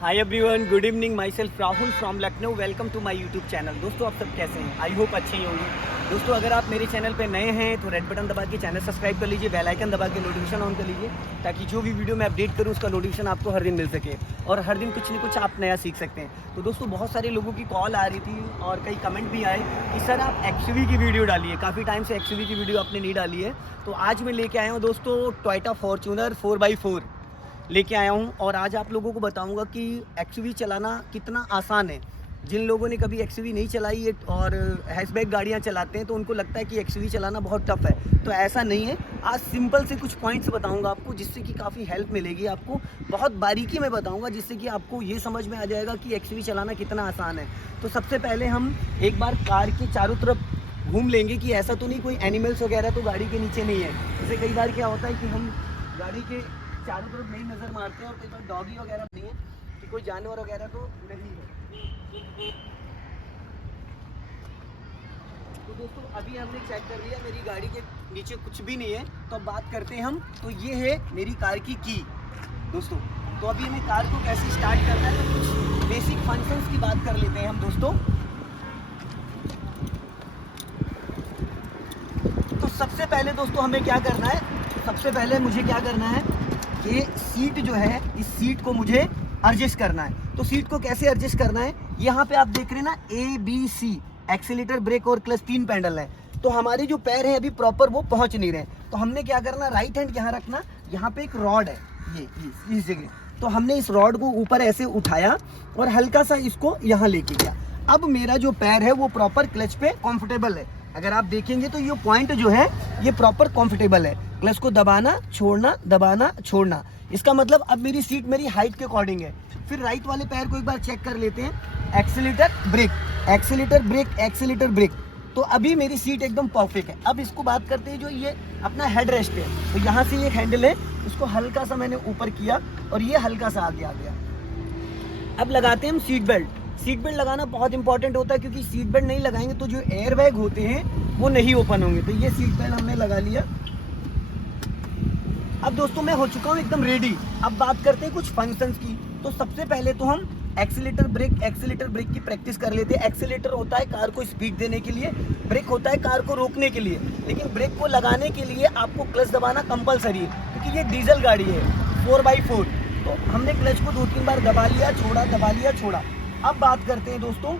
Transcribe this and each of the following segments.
Hi everyone, good evening. Myself Rahul from Lucknow. Welcome to my YouTube channel. दोस्तों आप सब कैसे हैं? आई होप अच्छे ही होंगे। दोस्तों अगर आप मेरे चैनल पे नए हैं तो रेड बटन दबा के चैनल सब्सक्राइब कर लीजिए, बेल आइकन दबा के नोटिफिकेशन ऑन कर लीजिए, ताकि जो भी वीडियो मैं अपडेट करूँ उसका नोटिफिकेशन आपको हर दिन मिल सके और हर दिन कुछ न कुछ आप नया सीख सकते हैं। तो दोस्तों बहुत सारे लोगों की कॉल आ रही थी और कई कमेंट भी आए कि सर आप एक्सयूवी की वीडियो डालिए। काफ़ी टाइम से एक्सयूवी की वीडियो आपने नहीं डाली है, तो आज मैं लेके आया हूँ दोस्तों टोयोटा फॉर्च्यूनर 4x4 लेके आया हूँ। और आज आप लोगों को बताऊंगा कि एक्सयूवी चलाना कितना आसान है। जिन लोगों ने कभी एक्सयूवी नहीं चलाई है और हैचबैक गाड़ियाँ चलाते हैं तो उनको लगता है कि एक्सयूवी चलाना बहुत टफ है, तो ऐसा नहीं है। आज सिंपल से कुछ पॉइंट्स बताऊंगा आपको, जिससे कि काफ़ी हेल्प मिलेगी आपको। बहुत बारीकी में बताऊंगा, जिससे कि आपको ये समझ में आ जाएगा कि एक्सयूवी चलाना कितना आसान है। तो सबसे पहले हम एक बार कार के चारों तरफ घूम लेंगे कि ऐसा तो नहीं कोई एनिमल्स वगैरह तो गाड़ी के नीचे नहीं है। जैसे कई बार क्या होता है कि हम गाड़ी के चारों तरफ नहीं नज़र मारते हैं और कई बार डॉगी वगैरह नहीं है कि कोई जानवर वगैरह तो नहीं है। तो दोस्तों अभी हमने चेक कर लिया, मेरी गाड़ी के नीचे कुछ भी नहीं है। तो अब बात करते हैं हम, तो ये है मेरी कार की दोस्तों। तो अभी हमें कार को कैसे स्टार्ट करना है, तो कुछ बेसिक फंक्शंस की बात कर लेते हैं हम दोस्तों। तो सबसे पहले दोस्तों हमें क्या करना है, सबसे पहले मुझे क्या करना है, ये सीट जो है, इस सीट को मुझे एडजस्ट करना है। तो सीट को कैसे एडजस्ट करना है, यहाँ पे आप देख रहे हैं ना ABC, एक्सीलेटर, ब्रेक और क्लच, 3 पैडल है। तो हमारे जो पैर हैं अभी प्रॉपर वो पहुंच नहीं रहे, तो हमने क्या करना, राइट हैंड यहाँ रखना। यहाँ पे एक रॉड है, ये इस जगह, तो हमने इस रॉड को ऊपर ऐसे उठाया और हल्का सा इसको यहाँ लेके गया। अब मेरा जो पैर है वो प्रॉपर क्लच पे कंफर्टेबल है। अगर आप देखेंगे तो ये पॉइंट जो है ये प्रॉपर कंफर्टेबल है। क्लच को दबाना छोड़ना, दबाना छोड़ना, इसका मतलब अब मेरी सीट मेरी हाइट के अकॉर्डिंग है। फिर राइट वाले पैर को एक बार चेक कर लेते हैं। Accelerator brake, accelerator brake, accelerator brake. तो अभी मेरी सीट एकदम परफेक्ट है। अब इसको बात करते हैं, जो ये अपना हेड रेस्ट है, तो यहाँ से ये हैंडल है, इसको हल्का सा मैंने ऊपर किया और ये हल्का सा आगे आ गया। अब लगाते हैं हम सीट बेल्ट। सीट बेल्ट लगाना बहुत इंपॉर्टेंट होता है, क्योंकि सीट बेल्ट नहीं लगाएंगे तो जो एयर बैग होते हैं वो नहीं ओपन होंगे। तो ये सीट बेल्ट हमने लगा लिया। अब दोस्तों मैं हो चुका हूँ एकदम रेडी। अब बात करते हैं कुछ फंक्शंस की। तो सबसे पहले तो हम एक्सीलेटर ब्रेक की प्रैक्टिस कर लेते हैं। एक्सीलेटर होता है कार को स्पीड देने के लिए, ब्रेक होता है कार को रोकने के लिए। लेकिन ब्रेक को लगाने के लिए आपको क्लच दबाना कंपलसरी है, क्योंकि ये डीजल गाड़ी है 4x4। तो हमने क्लच को 2-3 बार दबा लिया, छोड़ा, दबा लिया, छोड़ा। अब बात करते हैं दोस्तों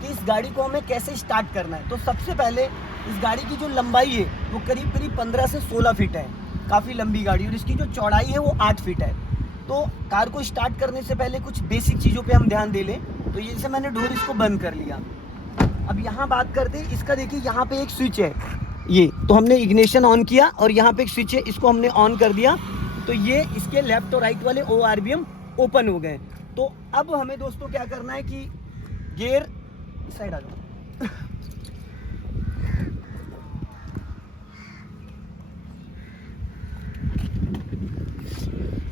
कि इस गाड़ी को हमें कैसे स्टार्ट करना है। तो सबसे पहले इस गाड़ी की जो लंबाई है वो करीब 15 से 16 फीट है, काफ़ी लंबी गाड़ी। और इसकी जो चौड़ाई है वो 8 फीट है। तो कार को स्टार्ट करने से पहले कुछ बेसिक चीज़ों पे हम ध्यान दे लें। तो ये जैसे मैंने डोर इसको बंद कर लिया। अब यहाँ बात करते हैं इसका, देखिए यहाँ पे एक स्विच है, ये तो हमने इग्निशन ऑन किया और यहाँ पे एक स्विच है, इसको हमने ऑन कर दिया। तो ये इसके लेफ्ट और राइट वाले ORBM ओपन हो गए। तो अब हमें दोस्तों क्या करना है कि गियर साइड आ जाओ।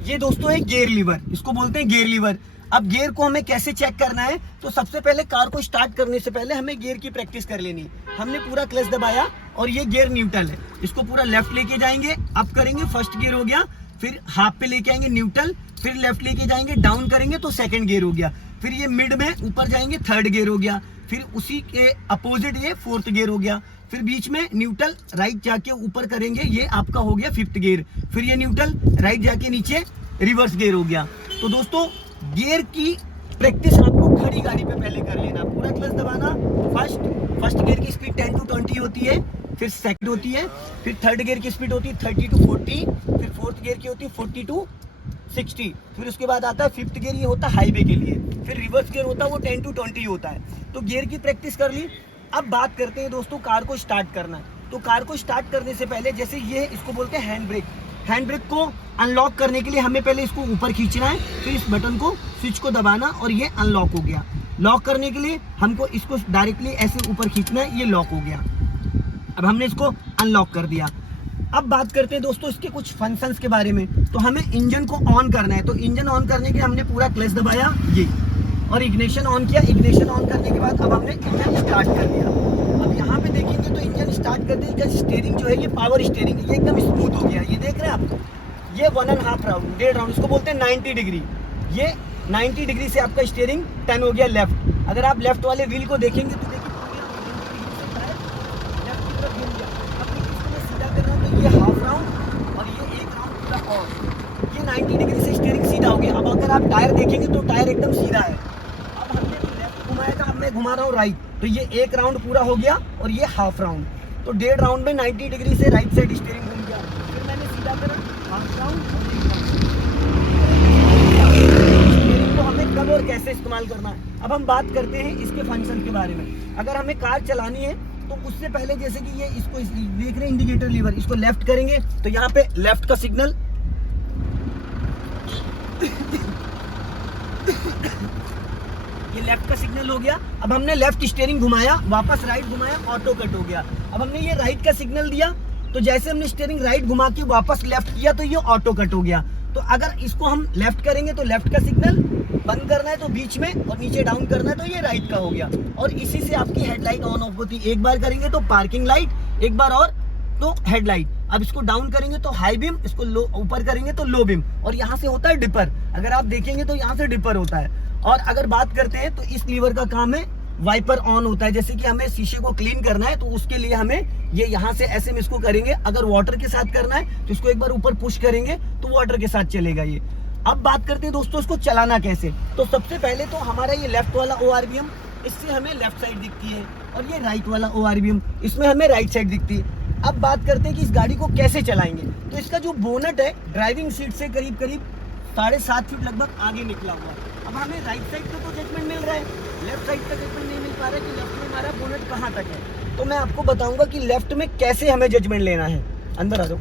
ये दोस्तों है गियर लीवर, इसको बोलते हैं गियर लीवर। अब गियर को हमें कैसे चेक करना है, तो सबसे पहले कार को स्टार्ट करने से पहले हमें गियर की प्रैक्टिस कर लेनी। हमने पूरा क्लच दबाया और ये गियर न्यूट्रल है, इसको पूरा लेफ्ट लेके जाएंगे, अप करेंगे, फर्स्ट गियर हो गया। फिर हाफ पे लेके आएंगे न्यूट्रल, फिर लेफ्ट लेके जाएंगे, डाउन करेंगे तो सेकंड गियर हो गया। फिर ये मिड में ऊपर जाएंगे, थर्ड गियर हो गया। फिर उसी के अपोजिट ये फोर्थ गियर हो गया। फिर बीच में न्यूट्रल, राइट जाके ऊपर करेंगे, ये आपका हो गया फिफ्थ गियर। फिर ये न्यूट्रल, राइट जाके नीचे रिवर्स गियर हो गया। तो दोस्तों गियर की प्रैक्टिस आपको खड़ी गाड़ी पे पहले कर लेना। पूरा क्लच दबाना, फर्स्ट गियर की स्पीड 10 to 20 होती है, फिर सेकंड होती है, फिर थर्ड गियर की स्पीड होती है 30 to 40, फिर फोर्थ गियर की होती है 40 to 60। फिर उसके बाद आता है फिफ्थ गियर, ये होता है हाईवे के लिए। फिर रिवर्स गियर होता है वो 10 to 20 होता है। तो गियर की प्रैक्टिस कर ली। अब बात करते हैं दोस्तों कार को स्टार्ट करना। तो कार को स्टार्ट करने से पहले, जैसे ये इसको बोलते हैं हैंड ब्रेक। हैंड ब्रेक को अनलॉक करने के लिए हमें पहले इसको ऊपर खींचना है, फिर इस बटन को, स्विच को दबाना और ये अनलॉक हो गया। लॉक करने के लिए हमको इसको डायरेक्टली ऐसे ऊपर खींचना है, ये लॉक हो गया। अब हमने इसको अनलॉक कर दिया। अब बात करते हैं दोस्तों इसके कुछ फंक्शंस के बारे में। तो हमें इंजन को ऑन करना है। तो इंजन ऑन करने के लिए हमने पूरा क्लच दबाया ये, और इग्निशन ऑन किया। इग्निशन ऑन करने के बाद अब हमने इंजन स्टार्ट कर दिया। अब यहाँ पे देखेंगे तो इंजन स्टार्ट कर दिया। स्टीयरिंग जो है ये पावर स्टीयरिंग है, ये एकदम स्मूथ हो गया। ये देख रहे हैं आप, ये 1.5 राउंड, 1.5 राउंड, इसको बोलते हैं 90 डिग्री। ये 90 डिग्री से आपका स्टीयरिंग टर्न हो गया लेफ्ट। अगर आप लेफ्ट वाले व्हील को देखेंगे तो देखिए लेफ्ट की तरफ घूम गया। अब देखिए इसको मैं सीधा कर रहा हूँ तो ये हाफ राउंड और ये एक राउंड पूरा और ये 90 डिग्री से स्टीयरिंग सीधा हो गया। अब अगर आप टायर देखेंगे तो टायर एकदम सीधा है। अब हमने लेफ्ट घुमाया था, अब मैं घुमा रहा हूँ राइट, तो ये एक राउंड पूरा हो गया और ये हाफ राउंड, तो 1.5 राउंड में 90 डिग्री से राइट साइड स्टीयरिंग घूम गया। फिर मैंने सीधा करा हाफ राउंड स्टीयरिंग को हमें कब और कैसे इस्तेमाल करना है। अब हम बात करते हैं इसके फंक्शन के बारे में। अगर हमें कार चलानी है तो उससे पहले जैसे कि ये इसको देख रहे हैं इंडिकेटर लीवर, इसको लेफ्ट करेंगे तो यहाँ पे लेफ्ट का सिग्नल, ये लेफ्ट का सिग्नल हो गया। अब हमने लेफ्ट स्टीयरिंग घुमाया, वापस राइट घुमाया, ऑटो कट हो गया। अब हमने ये राइट का सिग्नल दिया तो जैसे हमने स्टीयरिंग राइट घुमा के वापस लेफ्ट किया तो ये ऑटो कट हो गया। तो अगर इसको हम लेफ्ट करेंगे तो लेफ्ट का सिग्नल, बंद करना है तो बीच में और नीचे डाउन करना है तो ये राइट का हो गया। और इसी से आपकी हेडलाइट ऑन ऑफ होती है। एक बार करेंगे तो पार्किंग लाइट, एक बार और तो हेडलाइट। अब इसको डाउन करेंगे तो हाई बीम, इसको लो ऊपर करेंगे तो लो बीम, और यहाँ से होता है डिपर। अगर आप देखेंगे तो यहाँ से डिपर होता है। और अगर बात करते हैं तो इस लीवर का काम है वाइपर ऑन होता है। जैसे कि हमें शीशे को क्लीन करना है तो उसके लिए हमें ये यहाँ से ऐसे में इसको करेंगे। अगर वाटर के साथ करना है तो इसको एक बार ऊपर पुश करेंगे तो वाटर के साथ चलेगा ये। अब बात करते हैं दोस्तों इसको चलाना कैसे। तो सबसे पहले तो हमारा ये लेफ्ट वाला ORVM, इससे हमें लेफ्ट साइड दिखती है, और ये राइट वाला ORVM, इसमें हमें राइट साइड दिखती है। अब बात करते हैं कि इस गाड़ी को कैसे चलाएंगे। तो इसका जो बोनट है ड्राइविंग सीट से करीब करीब 7.5 फीट लगभग आगे निकला हुआ है। अब हमें राइट साइड का तो जजमेंट मिल रहा है, लेफ्ट साइड का जजमेंट नहीं मिल पा रहा है कि लेफ्ट में हमारा बोनट कहाँ तक है। तो मैं आपको बताऊंगा कि लेफ्ट में कैसे हमें जजमेंट लेना है। अंदर आ जाओ।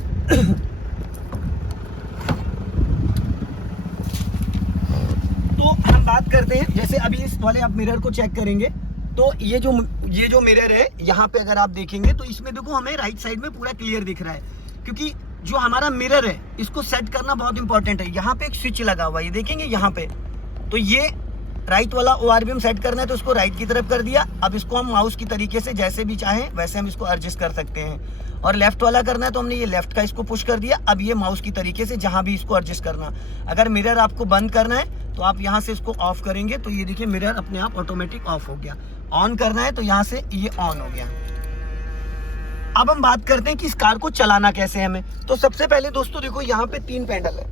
तो हम बात करते हैं, जैसे अभी इस वाले आप मिरर को चेक करेंगे तो ये जो मिरर है यहाँ पे अगर आप देखेंगे तो इसमें देखो हमें राइट साइड में पूरा क्लियर दिख रहा है, क्योंकि जो हमारा मिरर है इसको सेट करना बहुत इंपॉर्टेंट है। यहाँ पे एक स्विच लगा हुआ है, ये देखेंगे यहाँ पे, तो ये राइट वाला ORVM सेट करना है तो इसको राइट की तरफ कर दिया। अब इसको हम माउस की तरीके से जैसे भी चाहें वैसे हम इसको एडजस्ट कर सकते हैं। और लेफ्ट वाला करना है तो हमने ये लेफ्ट का इसको पुश कर दिया। अब ये माउस की तरीके से जहां भी इसको एडजस्ट करना। अगर मिरर आपको बंद करना है तो आप यहाँ से इसको ऑफ करेंगे तो ये देखिए मिरर अपने आप ऑटोमेटिक ऑफ हो गया। ऑन करना है तो यहाँ से ये ऑन हो गया। अब हम बात करते हैं कि इस कार को चलाना कैसे है हमें। तो सबसे पहले दोस्तों देखो यहाँ पे 3 पैडल है,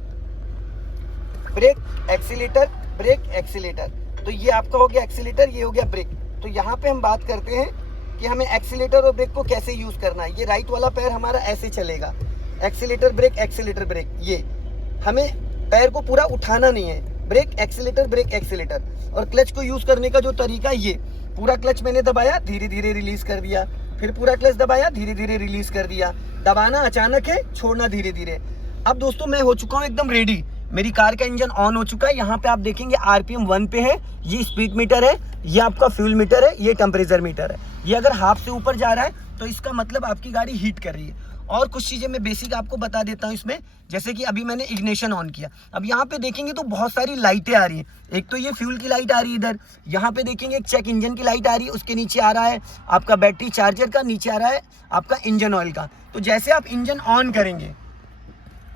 ब्रेक, एक्सीलेटर, ब्रेक, एक्सीलेटर। तो ये आपका हो गया एक्सीलेटर, ये हो गया ब्रेक। तो यहाँ पे हम बात करते हैं कि हमें एक्सीलेटर और ब्रेक को कैसे यूज करना है। ये राइट वाला पैर हमारा ऐसे चलेगा, एक्सीलेटर ब्रेक, एक्सीलेटर ब्रेक। ये हमें पैर को पूरा उठाना नहीं है, ब्रेक एक्सीलेटर ब्रेक एक्सीलेटर। और क्लच को यूज करने का जो तरीका, ये पूरा क्लच मैंने दबाया, धीरे धीरे रिलीज कर दिया, फिर पूरा क्लच दबाया, धीरे धीरे रिलीज कर दिया। दबाना अचानक है, छोड़ना धीरे धीरे। अब दोस्तों मैं हो चुका हूँ एकदम रेडी, मेरी कार का इंजन ऑन हो चुका है। यहाँ पे आप देखेंगे RPM 1 पे है, ये स्पीड मीटर है, ये आपका फ्यूल मीटर है, ये टेम्परेचर मीटर है। ये अगर हाफ से ऊपर जा रहा है तो इसका मतलब आपकी गाड़ी हीट कर रही है। और कुछ चीज़ें मैं बेसिक आपको बता देता हूँ इसमें, जैसे कि अभी मैंने इग्निशन ऑन किया। अब यहाँ पे देखेंगे तो बहुत सारी लाइटें आ रही हैं। एक तो ये फ्यूल की लाइट आ रही है इधर, यहाँ पे देखेंगे एक चेक इंजन की लाइट आ रही है, उसके नीचे आ रहा है आपका बैटरी चार्जर का, नीचे आ रहा है आपका इंजन ऑयल का। तो जैसे आप इंजन ऑन करेंगे,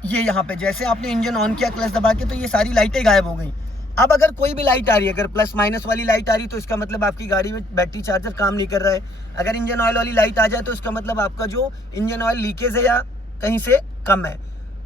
ये यहाँ पे जैसे आपने इंजन ऑन किया क्लच दबा के, तो ये सारी लाइटें गायब हो गई। अब अगर कोई भी लाइट आ रही है, अगर प्लस माइनस वाली लाइट आ रही है तो इसका मतलब आपकी गाड़ी में बैटरी चार्जर काम नहीं कर रहा है। अगर इंजन ऑयल वाली लाइट आ जाए तो इसका मतलब आपका जो इंजन ऑयल लीकेज है या कहीं से कम है।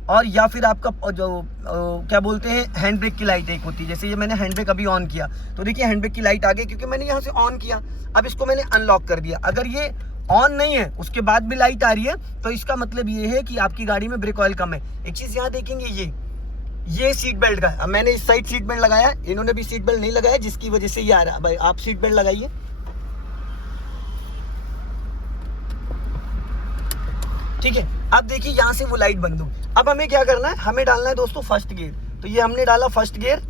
और या फिर आपका जो क्या बोलते हैं हैंड ब्रेक की लाइट एक होती है, जैसे ये मैंने हैंड ब्रेक अभी ऑन किया तो देखिए हैंड ब्रेक की लाइट आ गई, क्योंकि मैंने यहाँ से ऑन किया। अब इसको मैंने अनलॉक कर दिया। अगर ये ऑन नहीं है उसके बाद भी लाइट आ रही है तो इसका मतलब ये है कि आपकी गाड़ी में ब्रेक ऑयल कम है। एक चीज यहाँ देखेंगे, ये सीट बेल्ट का, अब मैंने इस साइड सीट बेल्ट लगाया, इन्होंने भी सीट बेल्ट नहीं लगाया, जिसकी वजह से ये आ रहा है। भाई आप सीट बेल्ट लगाइए। ठीक है, अब देखिए यहाँ से वो लाइट बंद हो। अब हमें क्या करना है, हमें डालना है दोस्तों फर्स्ट गियर। तो ये हमने डाला फर्स्ट गियर,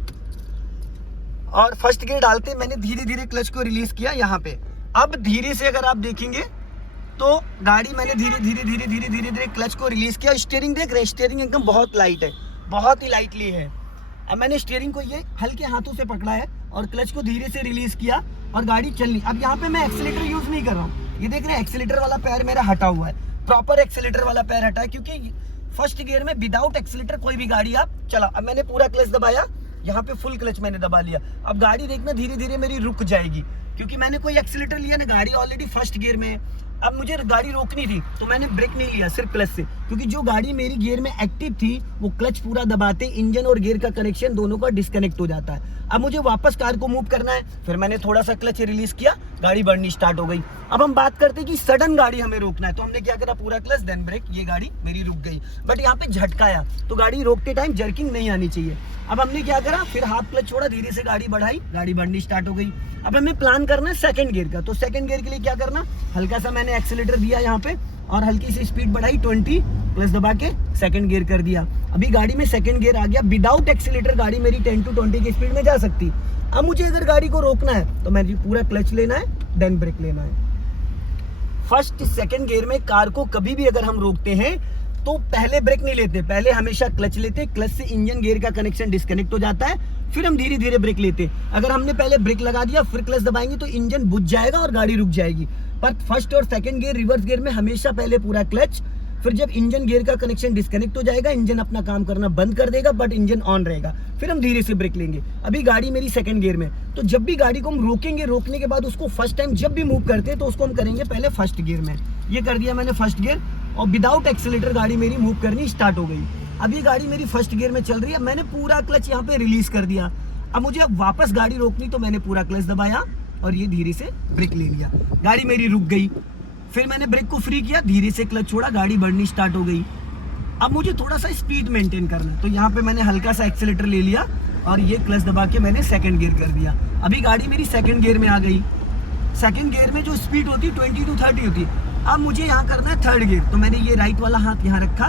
और फर्स्ट गियर डालते मैंने धीरे धीरे क्लच को रिलीज किया यहाँ पे। अब धीरे से अगर आप देखेंगे तो गाड़ी मैंने धीरे धीरे क्लच को रिलीज किया। स्टीयरिंग देख रहे हैं, स्टीयरिंग एकदम बहुत लाइट है, बहुत ही लाइटली है। अब मैंने स्टीयरिंग को ये हल्के हाथों से पकड़ा है और क्लच को धीरे से रिलीज किया और गाड़ी चल ली। अब यहाँ पे मैं एक्सीलेटर यूज नहीं कर रहा हूँ, ये देख रहे हैं एक्सीलेटर वाला पैर मेरा हटा हुआ है, प्रॉपर एक्सीलेटर वाला पैर हटा है, क्योंकि फर्स्ट गियर में विदाउट एक्सीलेटर कोई भी गाड़ी आप चला। अब मैंने पूरा क्लच दबाया, यहाँ पे फुल क्लच मैंने दबा लिया। अब गाड़ी देखना धीरे धीरे मेरी रुक जाएगी, क्योंकि मैंने कोई एक्सीलेटर लिया ना, गाड़ी ऑलरेडी फर्स्ट गियर में है। अब मुझे गाड़ी रोकनी थी तो मैंने ब्रेक नहीं लिया, सिर्फ क्लच से, क्योंकि जो गाड़ी मेरी गियर में एक्टिव थी वो क्लच पूरा दबाते इंजन और गियर का कनेक्शन दोनों का डिस्कनेक्ट हो जाता है। अब मुझे वापस कार को मूव करना है, फिर मैंने थोड़ा सा क्लच रिलीज किया, गाड़ी बढ़नी स्टार्ट हो गई। अब हम बात करते हैं कि सडन गाड़ी हमें रोकना है, तो हमने क्या करा, पूरा क्लच देन ब्रेक, ये गाड़ी मेरी रुक गई। बट यहाँ पे झटकाया, तो गाड़ी रोकते टाइम जर्किंग नहीं आनी चाहिए। अब हमने क्या करा, फिर हाफ क्लच छोड़ा, धीरे से गाड़ी बढ़ाई, गाड़ी बढ़नी स्टार्ट हो गई। अब हमें प्लान करना है सेकंड गियर का, तो सेकंड गियर के लिए क्या करना, हल्का सा मैंने एक्सीलेटर दिया यहाँ पे और हल्की सी स्पीड बढ़ाई 20, प्लस दबा के सेकंड गियर कर दिया। अभी गाड़ी में सेकंड गियर आ गया, विदाउट एक्सीलेटर गाड़ी मेरी 10 to 20 की स्पीड में जा सकती। अब मुझे अगर गाड़ी को रोकना है तो मैंने पूरा क्लच लेना है, देन ब्रेक लेना है। फर्स्ट सेकंड गियर में कार को कभी भी अगर हम रोकते हैं तो पहले ब्रेक नहीं लेते, पहले हमेशा क्लच लेते। क्लच से इंजन गियर का कनेक्शन डिस्कनेक्ट हो जाता है, फिर हम धीरे धीरे ब्रेक लेते। अगर हमने पहले ब्रेक लगा दिया फिर क्लच दबाएंगे तो इंजन बुझ जाएगा और गाड़ी रुक जाएगी। पर फर्स्ट और सेकंड गियर, रिवर्स गियर में हमेशा पहले पूरा क्लच, फिर जब इंजन गियर का कनेक्शन डिस्कनेक्ट हो जाएगा, इंजन अपना काम करना बंद कर देगा, बट इंजन ऑन रहेगा, फिर हम धीरे से ब्रेक लेंगे। अभी गाड़ी मेरी सेकंड गियर में, तो जब भी गाड़ी को हम रोकेंगे, रोकने के बाद उसको फर्स्ट टाइम जब भी मूव करते हैं तो उसको हम करेंगे पहले फर्स्ट गियर में। ये कर दिया मैंने फर्स्ट गियर, और विदाउट एक्सीलेटर गाड़ी मेरी मूव करनी स्टार्ट हो गई। अभी गाड़ी मेरी फर्स्ट गियर में चल रही है, मैंने पूरा क्लच यहाँ पे रिलीज कर दिया। अब मुझे वापस गाड़ी रोकनी, तो मैंने पूरा क्लच दबाया और ये धीरे से ब्रेक ले लिया, गाड़ी मेरी रुक गई। फिर मैंने ब्रेक को फ्री किया, धीरे से क्लच छोड़ा, गाड़ी बढ़नी स्टार्ट हो गई। अब मुझे थोड़ा सा स्पीड मेंटेन करना है, तो यहाँ पे मैंने हल्का सा एक्सीलेटर ले लिया और ये क्लच दबा के मैंने सेकंड गियर कर दिया। अभी गाड़ी मेरी सेकंड गियर में आ गई। सेकंड गियर में जो स्पीड होती है 20 to 30 होती है। अब मुझे यहाँ करना है थर्ड गियर, तो मैंने ये राइट वाला हाथ यहाँ रखा,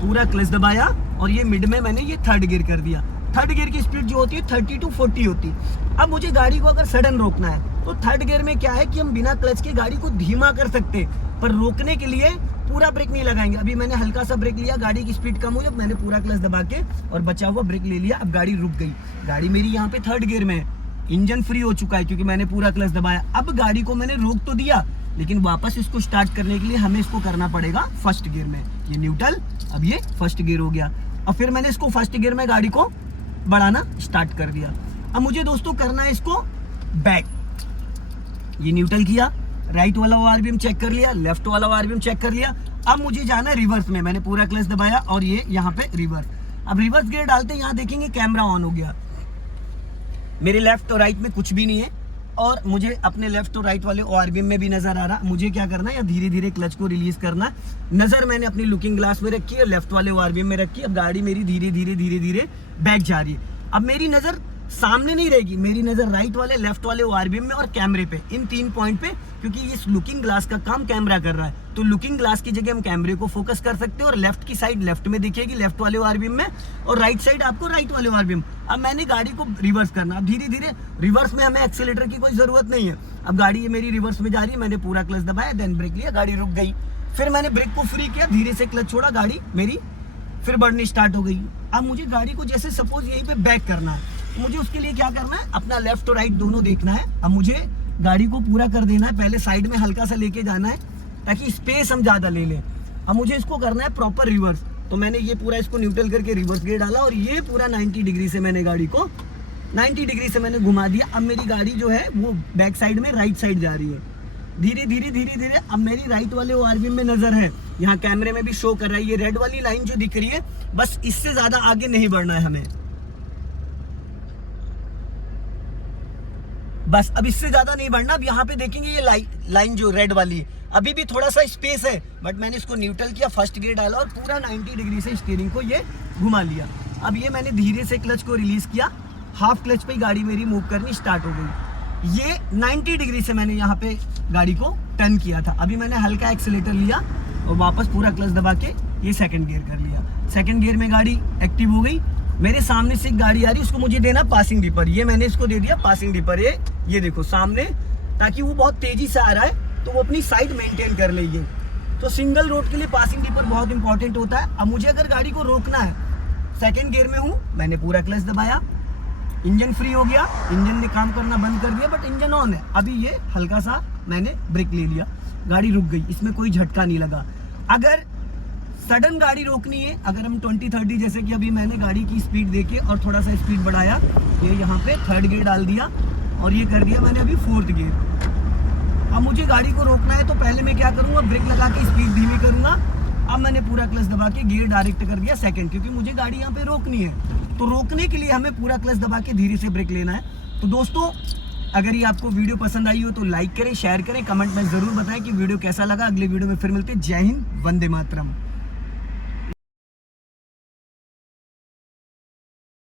पूरा क्लच दबाया और ये मिड में मैंने ये थर्ड गियर कर दिया। थर्ड गियर की स्पीड जो होती है 30 to 40 होती है। अब मुझे गाड़ी को अगर सडन रोकना है तो थर्ड गियर में क्या है कि हम बिना क्लच के गाड़ी को धीमा कर सकते हैं, पर रोकने के लिए पूरा ब्रेक नहीं लगाएंगे। अभी मैंने हल्का सा ब्रेक लिया, गाड़ी की स्पीड कम हुई, अब मैंने पूरा क्लच दबा के और बचा हुआ ब्रेक ले लिया। अब गाड़ी रुक गई, गाड़ी मेरी यहाँ पे थर्ड गियर में है, इंजन फ्री हो चुका है क्योंकि मैंने पूरा क्लच दबाया। अब गाड़ी को मैंने रोक तो दिया, लेकिन वापस इसको स्टार्ट करने के लिए हमें इसको करना पड़ेगा फर्स्ट गियर में। ये न्यूट्रल, अब ये फर्स्ट गियर हो गया। और फिर मैंने इसको फर्स्ट गियर में गाड़ी को बढ़ाना स्टार्ट कर दिया। अब मुझे दोस्तों करना है इसको बैक। ये न्यूट्रल किया, राइट वाला ORVM चेक कर लिया, लेफ्ट वाला ORVM चेक कर लिया। अब मुझे जाना है रिवर्स में, मैंने पूरा क्लच दबाया और ये यहाँ पे रिवर्स। अब रिवर्स गियर डालते यहाँ देखेंगे कैमरा ऑन हो गया, मेरे लेफ्ट और राइट में कुछ भी नहीं है और मुझे अपने लेफ्ट और राइट वाले ORVM में भी नजर आ रहा। मुझे क्या करना है, या धीरे धीरे क्लच को रिलीज करना है। नजर मैंने अपनी लुकिंग ग्लास में रखी है, लेफ्ट वाले ORVM में रखी है। अब गाड़ी मेरी धीरे धीरे बैक जा रही है। अब मेरी नजर सामने नहीं रहेगी, मेरी नजर राइट वाले, लेफ्ट वाले ORVM में और कैमरे पे, इन 3 पॉइंट पे, क्योंकि इस लुकिंग ग्लास का काम कैमरा कर रहा है। तो लुकिंग ग्लास की जगह हम कैमरे को फोकस कर सकते हैं और लेफ्ट की साइड लेफ्ट में दिखेगी, लेफ्ट वाले ORVM में, और राइट साइड आपको राइट वाले ORVM। अब मैंने गाड़ी को रिवर्स करना, अब धीरे धीरे रिवर्स में हमें एक्सीलेटर की कोई जरूरत नहीं है। अब गाड़ी ये मेरी रिवर्स में जा रही है, मैंने पूरा क्लच दबाया, देन ब्रेक लिया, गाड़ी रुक गई। फिर मैंने ब्रेक को फ्री किया, धीरे से क्लच छोड़ा, गाड़ी मेरी फिर बढ़नी स्टार्ट हो गई। अब मुझे गाड़ी को जैसे सपोज यहीं पे बैक करना है, मुझे उसके लिए क्या करना है, अपना लेफ्ट और राइट दोनों देखना है। अब मुझे गाड़ी को पूरा कर देना है, पहले साइड में हल्का सा लेके जाना है ताकि स्पेस हम ज्यादा ले लें। अब मुझे इसको करना है प्रॉपर रिवर्स, तो मैंने ये पूरा इसको न्यूट्रल करके रिवर्स गियर डाला और ये पूरा 90 डिग्री से मैंने गाड़ी को 90 डिग्री से मैंने घुमा दिया। अब मेरी गाड़ी जो है वो बैक साइड में राइट साइड जा रही है, धीरे धीरे। अब मेरी राइट वाले ORVM में नजर है, यहाँ कैमरे में भी शो कर रहा है, ये रेड वाली लाइन जो दिख रही है, बस इससे ज्यादा आगे नहीं बढ़ना है हमें, बस अब इससे ज्यादा नहीं बढ़ना। अब यहाँ पे देखेंगे ये लाइन जो रेड वाली है, अभी भी थोड़ा सा स्पेस है, बट मैंने इसको न्यूट्रल किया, फर्स्ट गियर डाला और पूरा 90 डिग्री से स्टीयरिंग को ये घुमा लिया। अब ये मैंने धीरे से क्लच को रिलीज किया, हाफ क्लच पे ही गाड़ी मेरी मूव करनी स्टार्ट हो गई। ये 90 डिग्री से मैंने यहाँ पे गाड़ी को टर्न किया था। अभी मैंने हल्का एक्सीलेटर लिया और वापस पूरा क्लच दबा के ये सेकंड गियर कर लिया। सेकंड गियर में गाड़ी एक्टिव हो गई। मेरे सामने से एक गाड़ी आ रही है, उसको मुझे देना पासिंग डिपर, ये मैंने इसको दे दिया पासिंग डिपर, ये देखो सामने, ताकि वो बहुत तेजी से आ रहा है तो वो अपनी साइड मेंटेन कर लेगी। तो सिंगल रोड के लिए पासिंग डिपर बहुत इंपॉर्टेंट होता है। अब मुझे अगर गाड़ी को रोकना है, सेकंड गियर में हूँ, मैंने पूरा क्लच दबाया, इंजन फ्री हो गया, इंजन ने काम करना बंद कर दिया, बट इंजन ऑन है। अभी ये हल्का सा मैंने ब्रेक ले लिया, गाड़ी रुक गई, इसमें कोई झटका नहीं लगा। अगर सडन गाड़ी रोकनी है। अगर हम 20-30 जैसे कि अभी मैंने गाड़ी की स्पीड देके और थोड़ा सा स्पीड बढ़ाया, ये यहाँ पे 3rd गियर डाल दिया और ये कर दिया मैंने अभी 4th गियर। अब मुझे गाड़ी को रोकना है तो पहले मैं क्या करूँगा, ब्रेक लगा के स्पीड धीमी करूँगा। अब मैंने पूरा क्लच दबा के गियर डायरेक्ट कर दिया 2nd, क्योंकि मुझे गाड़ी यहाँ पे रोकनी है। तो रोकने के लिए हमें पूरा क्लच दबा के धीरे से ब्रेक लेना है। तो दोस्तों अगर ये आपको वीडियो पसंद आई हो तो लाइक करें, शेयर करें, कमेंट में ज़रूर बताएं कि वीडियो कैसा लगा। अगले वीडियो में फिर मिलते हैं। जय हिंद, वंदे मातरम।